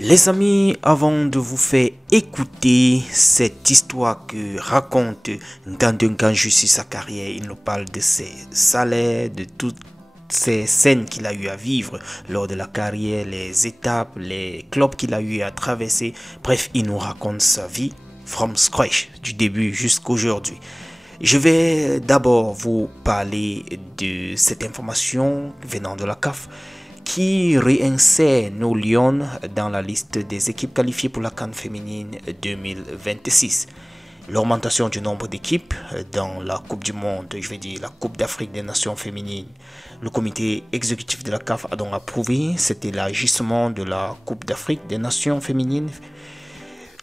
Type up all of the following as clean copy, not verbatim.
Les amis, avant de vous faire écouter cette histoire que raconte Ngandou Nganjou sur sa carrière, il nous parle de ses salaires, de toutes ces scènes qu'il a eu à vivre lors de la carrière, les étapes, les clubs qu'il a eu à traverser. Bref, il nous raconte sa vie from scratch, du début jusqu'à aujourd'hui. Je vais d'abord vous parler de cette information venant de la CAF qui réinsère nos Lions dans la liste des équipes qualifiées pour la CAN féminine 2026. L'augmentation du nombre d'équipes dans la Coupe du Monde, je vais dire la Coupe d'Afrique des Nations féminines. Le comité exécutif de la CAF a donc approuvé cet élargissement de la Coupe d'Afrique des Nations féminines.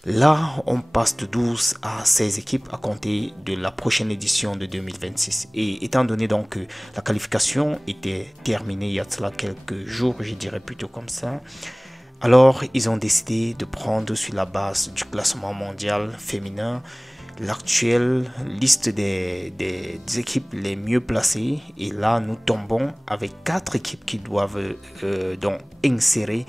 Là, on passe de 12 à 16 équipes à compter de la prochaine édition de 2026. Et étant donné donc que la qualification était terminée il y a cela quelques jours, je dirais plutôt comme ça, alors ils ont décidé de prendre sur la base du classement mondial féminin l'actuelle liste des équipes les mieux placées. Et là, nous tombons avec 4 équipes qui doivent donc insérer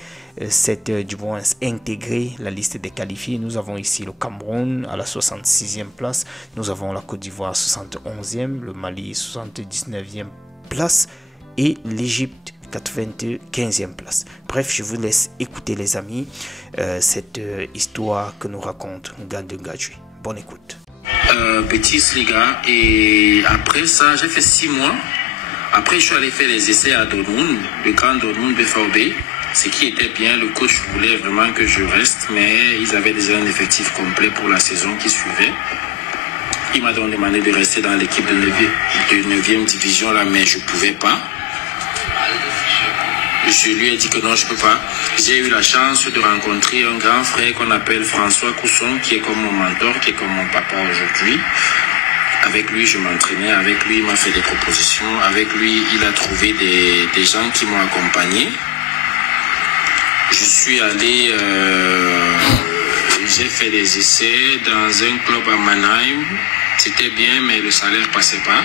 du moins intégrer la liste des qualifiés. Nous avons ici le Cameroun à la 66e place. Nous avons la Côte d'Ivoire 71e, le Mali 79e place et l'Égypte 95e place. Bref, je vous laisse écouter les amis cette histoire que nous raconte Ngandou Nganjou. Bonne écoute. Betis Liga, et après ça j'ai fait 6 mois. Après je suis allé faire les essais à Dortmund, le grand Dortmund BVB. Ce qui était bien, le coach voulait vraiment que je reste, mais ils avaient déjà un effectif complet pour la saison qui suivait. Il m'a donc demandé de rester dans l'équipe de 9e division là, mais je ne pouvais pas. Je lui ai dit que non, je ne peux pas. J'ai eu la chance de rencontrer un grand frère qu'on appelle François Cousson, qui est comme mon mentor, qui est comme mon papa aujourd'hui. Avec lui, je m'entraînais. Avec lui, il m'a fait des propositions. Avec lui, il a trouvé des gens qui m'ont accompagné. Je suis allé, j'ai fait des essais dans un club à Mannheim. C'était bien, mais le salaire ne passait pas.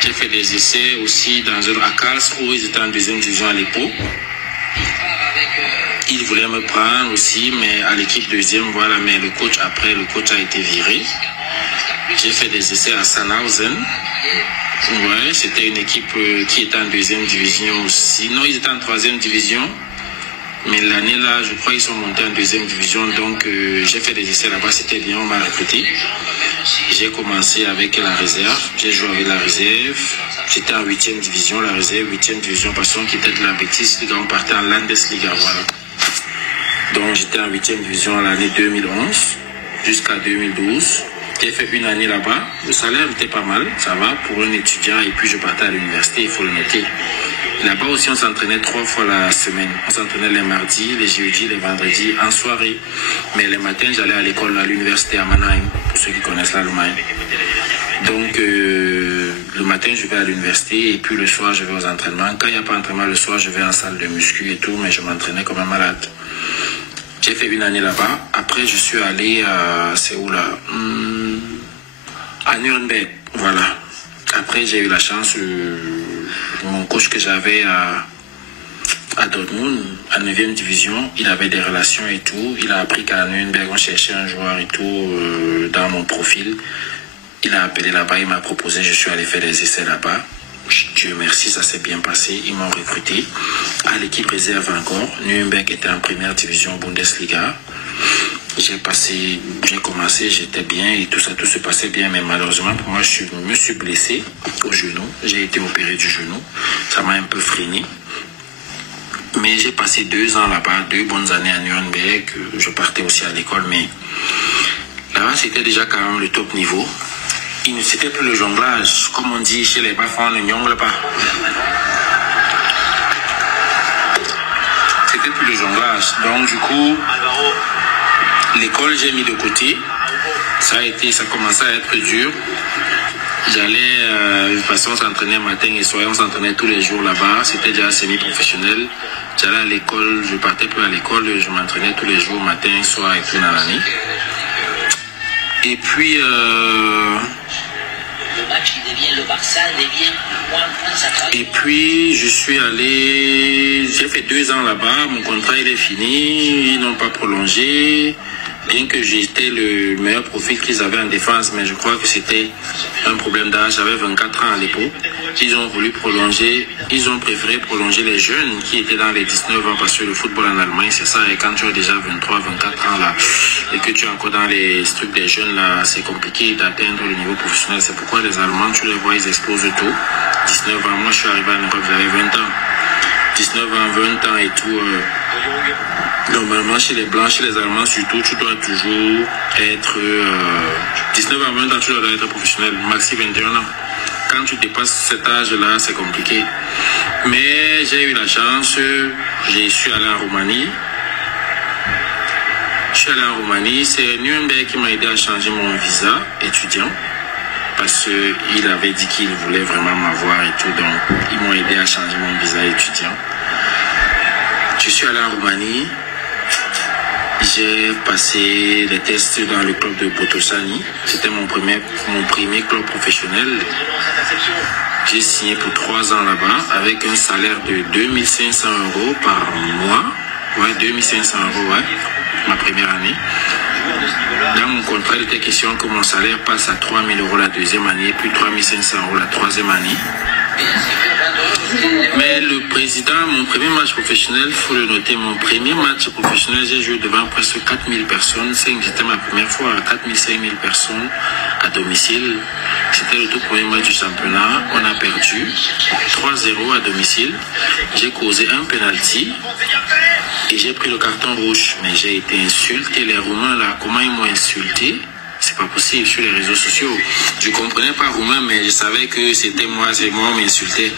J'ai fait des essais aussi dans un à Karlsruhe, où ils étaient en 2e division à l'époque. Ils voulaient me prendre aussi, mais à l'équipe 2e, voilà. Mais le coach a été viré. J'ai fait des essais à Sandhausen. Ouais, c'était une équipe qui était en 2e division aussi. Non, ils étaient en 3e division. Mais l'année là, je crois qu'ils sont montés en 2e division. Donc j'ai fait des essais là-bas, c'était bien, on m'a recruté. J'ai commencé avec la réserve, j'ai joué avec la réserve. J'étais en 8e division, la réserve, 8e division, parce qu'on quittait de la Betis, on partait en Landesliga, voilà. Donc j'étais en 8e division l'année 2011 jusqu'à 2012. J'ai fait une année là-bas. Le salaire était pas mal, ça va, pour un étudiant. Et puis je partais à l'université, il faut le noter. Là-bas aussi, on s'entraînait 3 fois la semaine. On s'entraînait les mardis, les jeudis, les vendredis, en soirée. Mais les matins, j'allais à l'école, à l'université à Mannheim, pour ceux qui connaissent l'Allemagne. Donc, le matin, je vais à l'université et puis le soir, je vais aux entraînements. Quand il n'y a pas d'entraînement le soir, je vais en salle de muscu et tout, mais je m'entraînais comme un malade. J'ai fait une année là-bas. Après, je suis allé à... C'est où là? À Nuremberg, voilà. Après, j'ai eu la chance... mon coach que j'avais à Dortmund, en 9e division, il avait des relations et tout. Il a appris qu'à Nuremberg, on cherchait un joueur et tout dans mon profil. Il a appelé là-bas, il m'a proposé, je suis allé faire des essais là-bas. Dieu merci, ça s'est bien passé. Ils m'ont recruté à l'équipe réserve encore. Nuremberg était en 1e division Bundesliga. J'ai commencé, j'étais bien et tout se passait bien, mais malheureusement pour moi, je me suis blessé au genou. J'ai été opéré du genou. Ça m'a un peu freiné. Mais j'ai passé 2 ans là-bas, 2 bonnes années à Nuremberg. Je partais aussi à l'école, mais là-bas, c'était déjà quand même le top niveau. C'était plus le jonglage. Comme on dit chez les Bafons, on ne jongle pas. C'était plus le jonglage. Donc du coup... L'école, j'ai mis de côté. Ça commençait à être dur. J'allais, parce qu'on s'entraînait matin et soir, on s'entraînait tous les jours là-bas. C'était déjà semi-professionnel. J'allais à l'école, je partais plus à l'école, je m'entraînais tous les jours, matin, soir et tout dans l'année. Et puis, Et puis, je suis allé, j'ai fait 2 ans là-bas, mon contrat il est fini, ils n'ont pas prolongé, bien que j'étais le meilleur profil qu'ils avaient en défense, mais je crois que c'était un problème d'âge, j'avais 24 ans à l'époque. Ils ont voulu prolonger, ils ont préféré prolonger les jeunes qui étaient dans les 19 ans, parce que le football en Allemagne, c'est ça, et quand tu as déjà 23, 24 ans là, et que tu es encore dans les trucs des jeunes là, c'est compliqué d'atteindre le niveau professionnel. C'est pourquoi les Allemands, tu les vois, ils explosent tout. 19 ans, moi je suis arrivé en Europe, j'avais 20 ans. 19 ans, 20 ans et tout. Normalement, chez les Blancs, chez les Allemands surtout, tu dois toujours être... 19 ans, 20 ans, tu dois être professionnel, maxi 21 ans. Quand tu dépasses cet âge-là, c'est compliqué. Mais j'ai eu la chance, je suis allé en Roumanie. Je suis allé en Roumanie, c'est Nuremberg qui m'a aidé à changer mon visa étudiant. Parce qu'il avait dit qu'il voulait vraiment m'avoir et tout, donc ils m'ont aidé à changer mon visa étudiant. Je suis allé en Roumanie, j'ai passé les tests dans le club de Botoșani, c'était mon premier club professionnel. J'ai signé pour 3 ans là-bas avec un salaire de 2500 € par mois, ouais, 2500 €, ouais, ma première année. Dans mon contrat, il était question que mon salaire passe à 3000 € la deuxième année, puis 3500 € la troisième année. Mais le président, mon premier match professionnel, il faut le noter, mon premier match professionnel, j'ai joué devant presque 4000 personnes. C'était ma première fois, 4000, 5000 personnes à domicile. C'était le tout premier match du championnat. On a perdu 3-0 à domicile. J'ai causé un penalty. Et j'ai pris le carton rouge, mais j'ai été insulté. Les Roumains là, comment ils m'ont insulté? C'est pas possible sur les réseaux sociaux. Je comprenais pas roumain, mais je savais que c'était moi, c'est moi on m'insultait.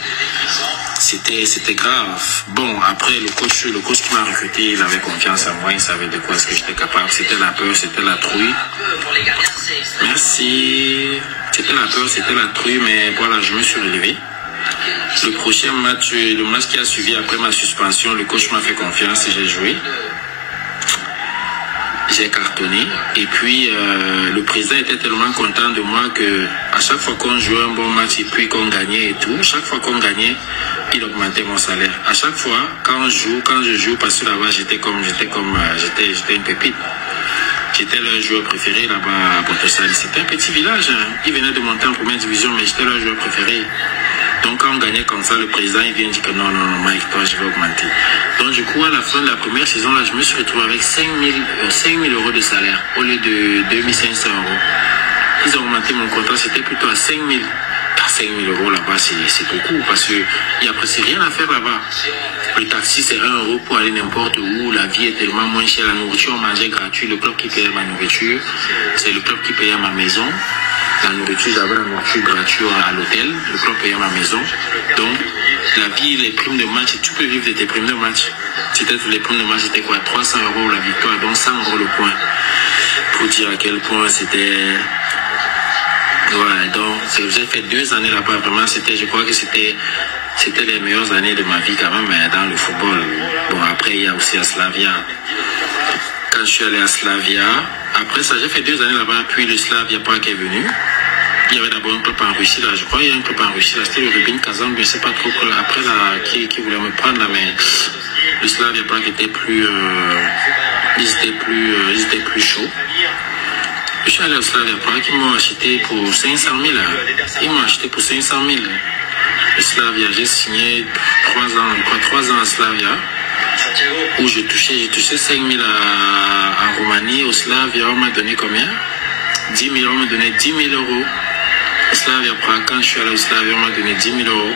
C'était grave. Bon, après le coach qui m'a recruté, il avait confiance en moi, il savait de quoi est-ce que j'étais capable. C'était la peur, c'était la trouille. Merci. C'était la peur, c'était la trouille, mais voilà, je me suis relevé. Le prochain match, le match qui a suivi après ma suspension, le coach m'a fait confiance et j'ai joué. J'ai cartonné. Et puis, le président était tellement content de moi que à chaque fois qu'on jouait un bon match et puis qu'on gagnait et tout, chaque fois qu'on gagnait, il augmentait mon salaire. À chaque fois, quand je joue, parce que là-bas, j'étais une pépite. J'étais leur joueur préféré là-bas à Botoșani. C'était un petit village. Hein. Ils venaient de monter en première division, mais j'étais leur joueur préféré. Donc quand on gagnait comme ça, le président il vient dire que non, Mike, toi je vais augmenter. Donc du coup, à la fin de la première saison, là, je me suis retrouvé avec 5000 € de salaire au lieu de 2500 €. Ils ont augmenté mon contrat, c'était plutôt à 5000. À 5000 € là-bas, c'est beaucoup parce qu'il n'y a presque rien à faire là-bas. Le taxi, c'est 1 € pour aller n'importe où. La vie est tellement moins chère. La nourriture, on mangeait gratuit. Le club qui payait ma nourriture, c'est le club qui payait ma maison. La nourriture, j'avais la nourriture gratuite à l'hôtel. Le club payait ma maison. Donc, la vie, les primes de match, tu peux vivre de tes primes de match. C'était les primes de match, c'était quoi? 300 € la victoire, donc 100 € le point. Pour dire à quel point c'était... Ouais, donc j'ai fait 2 années là-bas, vraiment, je crois que c'était les meilleures années de ma vie quand même, mais dans le football. Bon, après, il y a aussi à Slavia. Quand je suis allé à Slavia, après ça, j'ai fait 2 années là-bas, puis le Slavia Prague est venu. Il y avait d'abord un club en Russie, là, je crois qu'il y a un club en Russie, là, c'était le Rubin Kazan, je ne sais pas trop, après, là, qui voulait me prendre, là, mais le Slavia Prague était plus, ils étaient plus chauds. Je suis allé au Slavia Prague, ils m'ont acheté pour 500 000. Ils m'ont acheté pour 500 000. Le Slavia, j'ai signé 3 ans à Slavia, où je touchais 5 000 en Roumanie. Au Slavia, on m'a donné combien? 10 000, on m'a donné 10 000 €. Au Slavia Prague, quand je suis allé au Slavia, on m'a donné 10 000 €.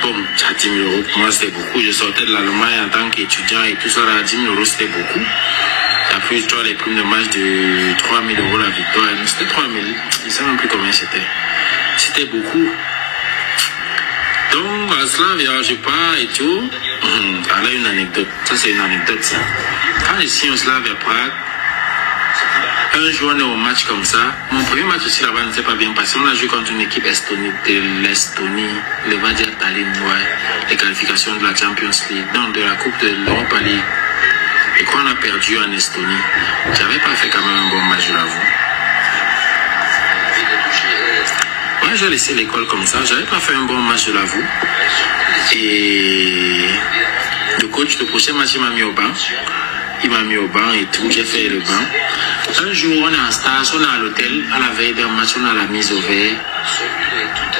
Bon, 10 000 € pour moi c'était beaucoup. Je sortais de l'Allemagne en tant qu'étudiant et tout ça, là, 10 000 € c'était beaucoup. Et après, tu vois les primes de match de 3 000 € la victoire. C'était 3 000. Je ne sais même plus combien c'était. C'était beaucoup. Donc, à Slavia, je pars et tout. Là, une anecdote. Ça, c'est une anecdote, ça. Quand je suis au Slavia Prague, un jour, on est au match comme ça. Mon premier match aussi là-bas ne s'est pas bien passé. On a joué contre une équipe de l'Estonie, le Vadia Tallinn, ouais. Les qualifications de la Champions League, non, de la Coupe de l'Europa League. Et quand on a perdu en Estonie, j'avais pas fait quand même un bon match, je l'avoue. Ouais, j'ai laissé l'école comme ça. J'avais pas fait un bon match, je l'avoue. Et le coach, le prochain match, il m'a mis au banc. Il m'a mis au banc et tout. J'ai fait le banc. Un jour, on est en stage, on est à l'hôtel. À la veille d'un match, on a la mise au vert.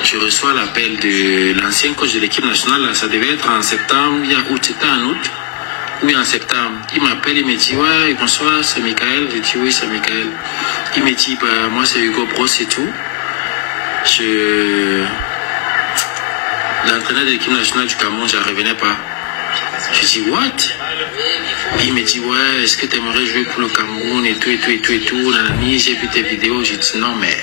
Je reçois l'appel de l'ancien coach de l'équipe nationale. Là, ça devait être en septembre, c'était en août. Oui, en septembre. Il m'appelle, il me dit, ouais, bonsoir, c'est Michael. Je dis, oui, c'est Michael. Il me dit, bah, moi, c'est Hugo Bros et tout. L'entraîneur de l'équipe nationale du Cameroun, je ne revenais pas. Je dis, what? Il me dit, ouais, est-ce que tu aimerais jouer pour le Cameroun et tout, et tout, et tout, et tout. J'ai vu tes vidéos. J'ai dit, non, mais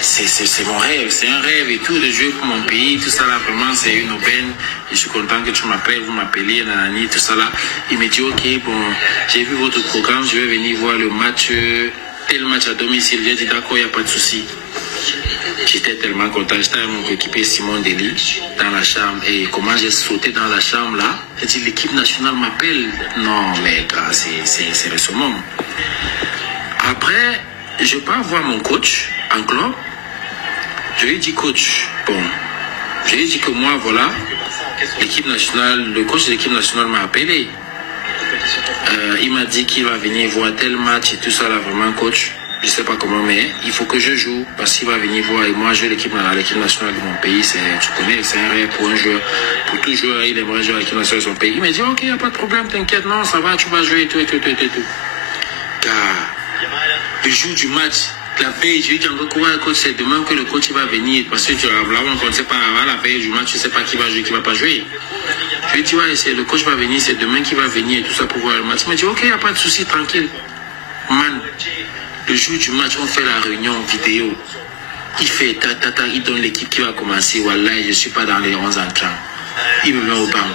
c'est mon rêve, c'est un rêve et tout, de jouer pour mon pays, tout ça là, vraiment, c'est une aubaine. Je suis content que tu m'appelles, vous m'appelez, nanani, tout ça là. Il me dit, ok, bon, j'ai vu votre programme, je vais venir voir le match, tel match à domicile. J'ai dit, d'accord, il n'y a pas de souci. J'étais tellement content, j'étais avec mon coéquipier Simon Dely dans la chambre. Et comment j'ai sauté dans la chambre là, j'ai dit, l'équipe nationale m'appelle. Non, mais c'est le summum. Après, je pars voir mon coach en club. Je lui ai dit, coach, bon, je lui ai dit que moi, voilà, l'équipe nationale, le coach de l'équipe nationale m'a appelé. Il m'a dit qu'il va venir voir tel match et tout ça là, vraiment, coach. Je ne sais pas comment, mais il faut que je joue parce qu'il va venir voir. Et moi, je vais l'équipe nationale de mon pays. Tu connais, c'est un rêve pour un joueur. Pour tout joueur, il aimerait jouer à l'équipe nationale de son pays. Il m'a dit, ok, il n'y a pas de problème, t'inquiète, non, ça va, tu vas jouer et tout, et tout, et tout, et tout. Car le jour du match, la veille, je lui ai dit encore, coach, c'est demain que le coach va venir. Parce que là, on ne sait pas, à la veille du match, tu ne sais pas qui va jouer, qui ne va pas jouer. Je lui ai dit, ouais, le coach va venir, c'est demain qu'il va venir et tout ça pour voir le match. Il m'a dit, ok, il n'y a pas de souci, tranquille. Man. Le jour du match, on fait la réunion vidéo. Il fait il donne l'équipe qui va commencer. Wallah, je ne suis pas dans les 11 entrants. Il me met au banc.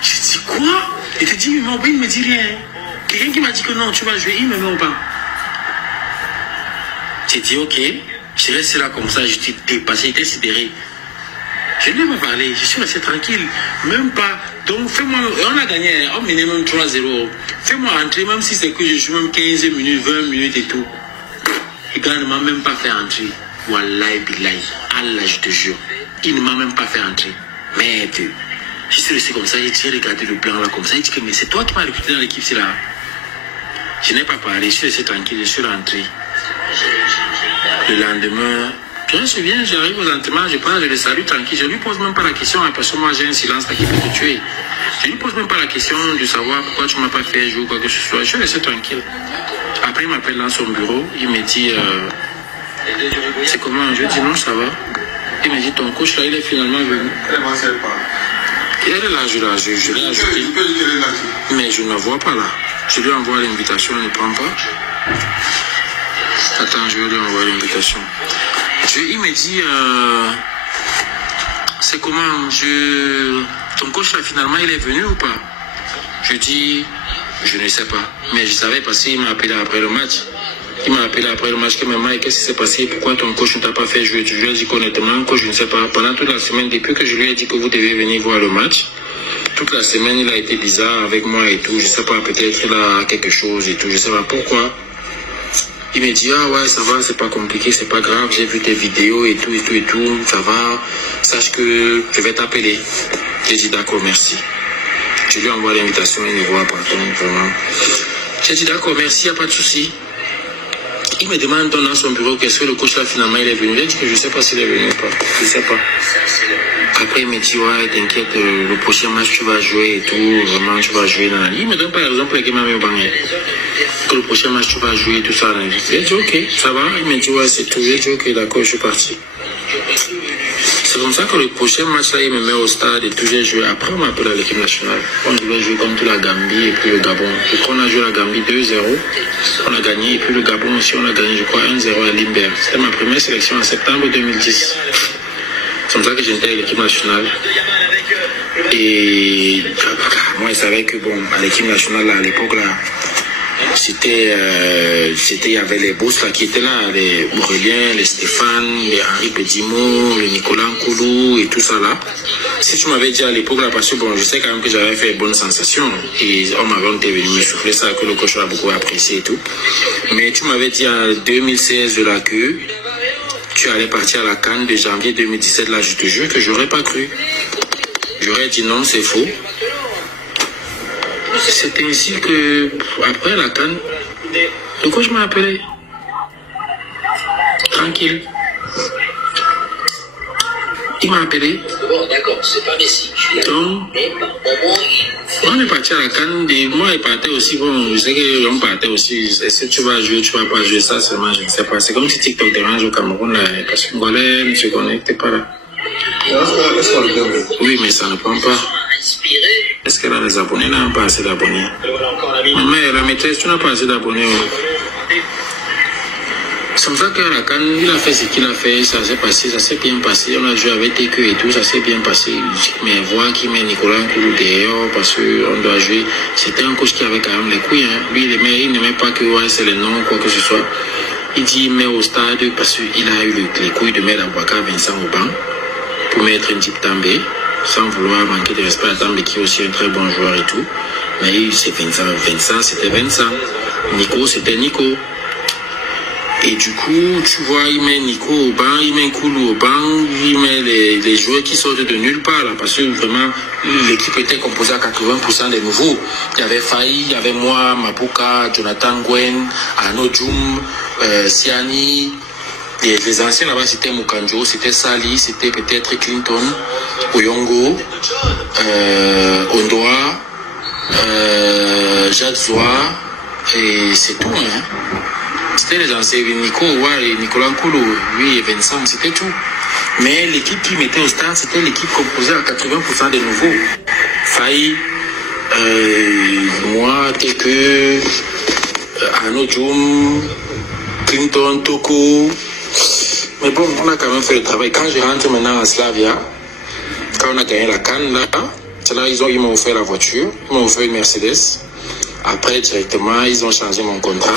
Je dis quoi? Il te dit, il me met au banc, il ne me dit rien. Quelqu'un qui m'a dit que non, tu vas jouer, il me met au banc. J'ai dit, ok. Je resté là comme ça, j'étais dépassé, j'étais sidéré. Je ne lui ai pas parlé, je suis resté tranquille. Même pas. Donc, fais-moi. On a gagné, on menait même 3-0. Fais-moi entrer, même si c'est que je joue même 15 minutes, 20 minutes et tout. Le gars ne m'a même pas fait entrer. Wallahi billahi. Allah, je te jure. Il ne m'a même pas fait entrer. Merde. Je suis resté comme ça, j'ai regardé le plan là comme ça. Il dit que mais c'est toi qui m'as recruté dans l'équipe, c'est là. Je n'ai pas parlé, je suis resté tranquille, je suis rentré. Le lendemain. Je me souviens, j'arrive aux entraînements, je parle, je le salue tranquille. Je ne lui pose même pas la question, hein, parce que moi j'ai un silence qui peut te tuer. Je ne lui pose même pas la question de savoir pourquoi tu ne m'as pas fait jouer ou quoi que ce soit. Je suis resté tranquille. Après, il m'appelle dans son bureau, il me dit, c'est comment? Je lui dis non, ça va. Il me dit, ton coach là, il est finalement venu. Il est là, je l'ai ajouté. Mais je ne la vois pas là. Je lui envoie l'invitation, il ne prend pas. Attends, je vais lui envoyer l'invitation. Il me dit, c'est comment, ton coach là finalement il est venu ou pas? Je dis, je ne sais pas. Mais je savais parce qu'il m'a appelé après le match. Il m'a appelé après le match que maman, qu'est-ce qui s'est passé? Pourquoi ton coach ne t'a pas fait jouer? Je lui ai dit honnêtement que je ne sais pas. Pendant toute la semaine, depuis que je lui ai dit que vous devez venir voir le match, toute la semaine il a été bizarre avec moi et tout. Je ne sais pas, peut-être il a quelque chose et tout. Je ne sais pas pourquoi. Il me dit, ah ouais, ça va, c'est pas compliqué, c'est pas grave, j'ai vu tes vidéos et tout, et tout, et tout, ça va, sache que je vais t'appeler. J'ai dit, d'accord, merci. Je lui envoie l'invitation, il me voit pas, donc vraiment. J'ai dit, d'accord, merci, il n'y a pas de souci. Il me demande dans son bureau, qu'est-ce que le coach là finalement il est venu. J'ai dit que je ne sais pas s'il est venu ou pas, je ne sais pas. Après il me dit, ouais, t'inquiète, le prochain match tu vas jouer et tout, vraiment tu vas jouer dans la ligue. Il me donne par exemple pour lesquels il m'a mis au banc. Que le prochain match tu vas jouer tout ça. J'ai dit, ok, ça va. Il me dit, ouais, c'est tout. J'ai dit, ok, d'accord, je suis parti. C'est comme ça que le prochain match là, il me met au stade et tout, j'ai joué. Après, on m'appelle à l'équipe nationale. On devait jouer contre la Gambie et puis le Gabon. Je crois qu'on a joué la Gambie 2-0. On a gagné. Et puis le Gabon aussi, on a gagné, je crois, 1-0 à Limberg. C'était ma première sélection en septembre 2010. C'est comme ça que j'étais avec l'équipe nationale. Et moi, je savais que, bon, à l'équipe nationale, là, à l'époque, là, il y avait les boss là qui étaient là, les Aurélien, les Stéphane, les Henri Pedimo, les Nicolas Nkoulou et tout ça là. Si tu m'avais dit à l'époque là, parce que bon, je sais quand même que j'avais fait bonne sensation et on m'avait venu me souffler ça, que le coach a beaucoup apprécié et tout. Mais tu m'avais dit en 2016 là que tu allais partir à la CAN de janvier 2017, là, je te jure que j'aurais pas cru. J'aurais dit non, c'est faux. C'est ainsi que, après la CAN, le coach m'a appelé. Tranquille. Il m'a appelé. Bon, d'accord, c'est pas Messi. Donc, on est parti à la CAN. Moi, il partait aussi. Bon, je sais qu'on partait aussi. Est-ce que tu vas jouer, tu vas pas jouer ça seulement, je ne sais pas. C'est comme si TikTok dérange au Cameroun, là. Parce que Ngolais ne se connectait pas là. Oui, mais ça ne prend pas. Est-ce qu'elle a des abonnés? Elle n'a pas assez d'abonnés. Mais la maîtresse, tu n'as pas assez d'abonnés. C'est comme ça qu'à la CAN, il a fait ce qu'il a fait, ça s'est passé, ça s'est bien passé. On a joué avec TQ et tout, ça s'est bien passé. Mais voir qui met Nicolas Nkoulou dehors parce qu'on doit jouer. C'était un coach qui avait quand même les couilles. Hein. Lui, il n'aimait pas que ouais, c'est les noms, quoi que ce soit. Il dit il met au stade parce qu'il a eu les couilles de mettre Abouaka Vincent au banc pour mettre un type També, sans vouloir manquer de respect à També qui est aussi un très bon joueur et tout. Mais c'est Vincent. Vincent, c'était Vincent. Nico, c'était Nico. Et du coup, tu vois, il met Nico au banc, il met Nkoulou au banc, il met les joueurs qui sortent de nulle part, là, parce que vraiment, l'équipe était composée à 80% des nouveaux. Il y avait Faï, il y avait moi, Mapuka, Jonathan Gwen, Arnaud Djoum, Siani. Les anciens là-bas, c'était Mukanjo, c'était Sali, c'était peut-être Clinton, Oyongo, Ondoa, Jadzoa, et c'est tout, hein. C'était les anciens, Nico, ouais, Nicolas Nkoulou, lui et Vincent, c'était tout. Mais l'équipe qui mettait au stade, c'était l'équipe composée à 80% des nouveaux. Faï, moi, Teke, Arnaud Djoum, Clinton, Toko. Mais bon, on a quand même fait le travail. Quand je rentre maintenant à Slavia, quand on a gagné la CAN, là, c'est là ils m'ont offert la voiture, ils m'ont offert une Mercedes. Après, directement, ils ont changé mon contrat.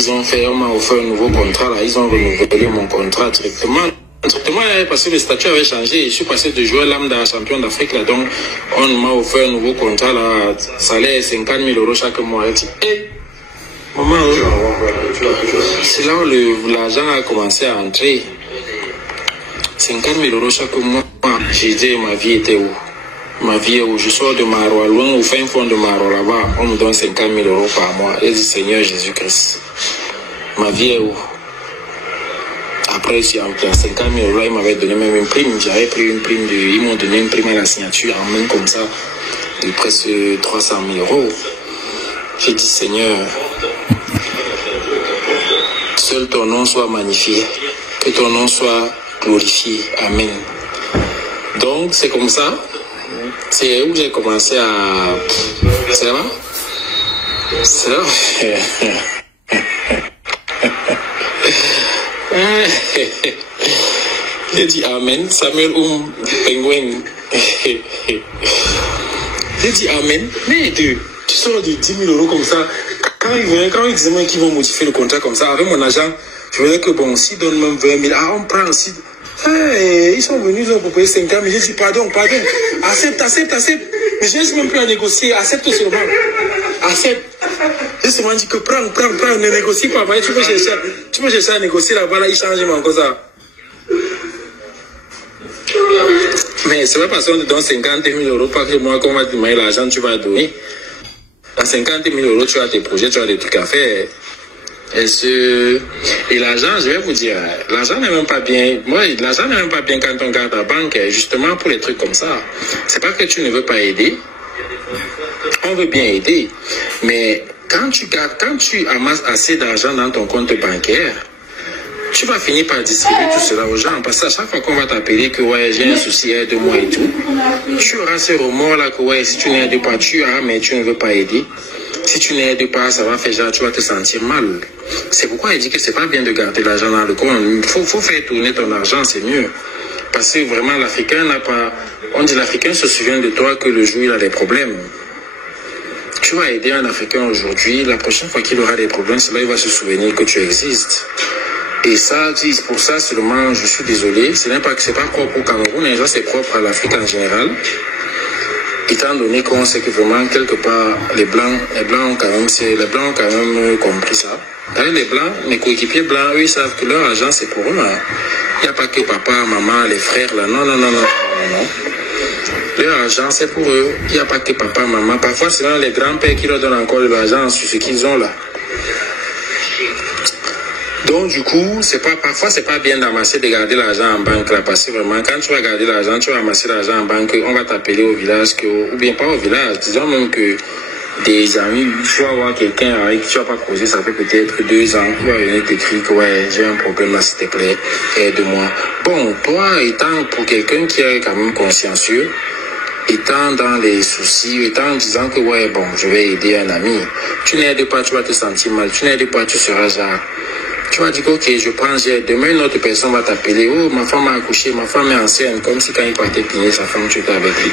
On m'a offert un nouveau contrat, là, ils ont renouvelé mon contrat directement. Directement, parce que le statut avait changé. Je suis passé de joueur lambda à champion d'Afrique, là, donc on m'a offert un nouveau contrat, là, salaire 50 000 € chaque mois. Je dis, hey, maman, c'est là où l'argent a commencé à entrer. 50 000 € chaque mois. J'ai dit, ma vie était où? Ma vie est où? Je sors de Marois, loin au fin fond de Marois, là-bas, on me donne 50 000 € par mois. Et je dis, Seigneur Jésus-Christ, ma vie est où? Après, si en 50 000 €, ils m'avaient donné même une prime. J'avais pris une prime ils m'ont donné une prime à la signature, en main comme ça, de presque 300 000 €. J'ai dit, Seigneur, seul ton nom soit magnifié, que ton nom soit glorifié. Amen. Donc, c'est comme ça. C'est où j'ai commencé à... C'est là? C'est là? J'ai dit Amen. Samuel Penguin. J'ai dit Amen. Mais tu sors de 10 000 € comme ça. Quand ils disaient qu'ils vont modifier le contrat comme ça, avec mon agent, je voulais que bon, s'ils donnent même 20 000, on prend aussi. Hey, ils sont venus, ils ont proposé 50 000. J'ai dit pardon. Accepte. Mais je n'ai même plus à négocier. Accepte seulement. Accepte. J'ai seulement dit que prends, ne négocie pas. Tu peux chercher à négocier là-bas, là, ils changent encore ça. Mais c'est pas parce qu'on te donne 50 000 € pas que moi, quand on va te demander l'argent, tu vas donner. À 50 000 € tu as tes projets, tu as des trucs à faire. Et l'argent, je vais vous dire, l'argent n'est même pas bien. Moi, l'argent n'est même pas bien quand on garde la banque, justement pour les trucs comme ça. C'est pas que tu ne veux pas aider. On veut bien aider. Mais quand tu amasses assez d'argent dans ton compte bancaire, tu vas finir par distribuer tout cela aux gens. Parce que à chaque fois qu'on va t'appeler que ouais, j'ai un souci, aide-moi et tout, tu auras ce remords-là que ouais, si tu n'aides pas, tu as, mais tu ne veux pas aider. Si tu n'aides pas, ça va faire genre, tu vas te sentir mal. C'est pourquoi il dit que c'est pas bien de garder l'argent dans le compte. Il faut faire tourner ton argent, c'est mieux. Parce que vraiment, l'Africain n'a pas... On dit l'Africain se souvient de toi que le jour il a des problèmes. Tu vas aider un Africain aujourd'hui, la prochaine fois qu'il aura des problèmes, c'est là il va se souvenir que tu existes. Et ça, pour ça seulement, je suis désolé, ce n'est pas que c'est pas propre au Cameroun, c'est propre à l'Afrique en général. Et étant donné qu'on sait que vraiment, quelque part, les Blancs ont quand même compris ça. D'ailleurs, les Blancs, mes coéquipiers Blancs, eux, ils savent que leur argent, c'est pour eux. Hein. Il n'y a pas que papa, maman, les frères, là. Non. Leur argent, c'est pour eux. Il n'y a pas que papa, maman. Parfois, c'est dans les grands-pères qui leur donnent encore de l'argent sur ce qu'ils ont là. Donc, du coup, parfois, c'est pas bien d'amasser, de garder l'argent en banque là, parce que vraiment, quand tu vas garder l'argent, tu vas amasser l'argent en banque, on va t'appeler au village, ou bien pas au village, disons même que des amis, tu vas voir quelqu'un avec qui tu vas pas causer, ça fait peut-être 2 ans, il va venir t'écrire que ouais, j'ai un problème là, s'il te plaît, aide-moi. Bon, toi, étant pour quelqu'un qui est quand même consciencieux, étant dans les soucis, étant en disant que ouais, bon, je vais aider un ami, tu n'aides pas, tu vas te sentir mal, tu n'aides pas, tu seras genre. Tu vas dire que ok, je prends, demain une autre personne va t'appeler, oh ma femme a accouché, ma femme est enceinte, comme si quand il partait pigner sa femme, tu étais avec lui.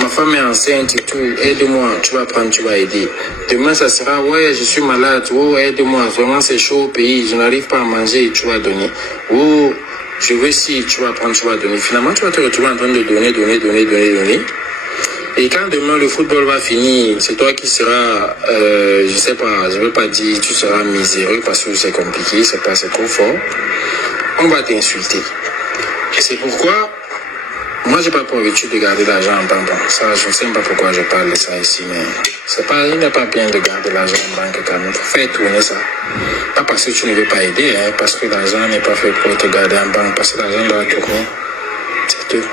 Ma femme est enceinte et tout, aide-moi, tu vas prendre, tu vas aider. Demain ça sera, ouais, je suis malade, oh aide-moi, vraiment c'est chaud au pays, je n'arrive pas à manger, tu vas donner. Oh, je veux si, tu vas prendre, tu vas donner. Finalement, tu vas te retrouver en train de donner. Et quand demain le football va finir, c'est toi qui seras, je sais pas, je veux pas dire tu seras miséreux parce que c'est compliqué, c'est trop fort. On va t'insulter. C'est pourquoi, moi j'ai pas pour habitude de garder l'argent en banque. Ça, je ne sais pas pourquoi je parle de ça ici, mais il n'est pas bien de garder l'argent en banque quand même. Il faut faire tourner ça. Pas parce que tu ne veux pas aider, hein, parce que l'argent n'est pas fait pour te garder en banque, parce que l'argent doit tourner. C'est tout.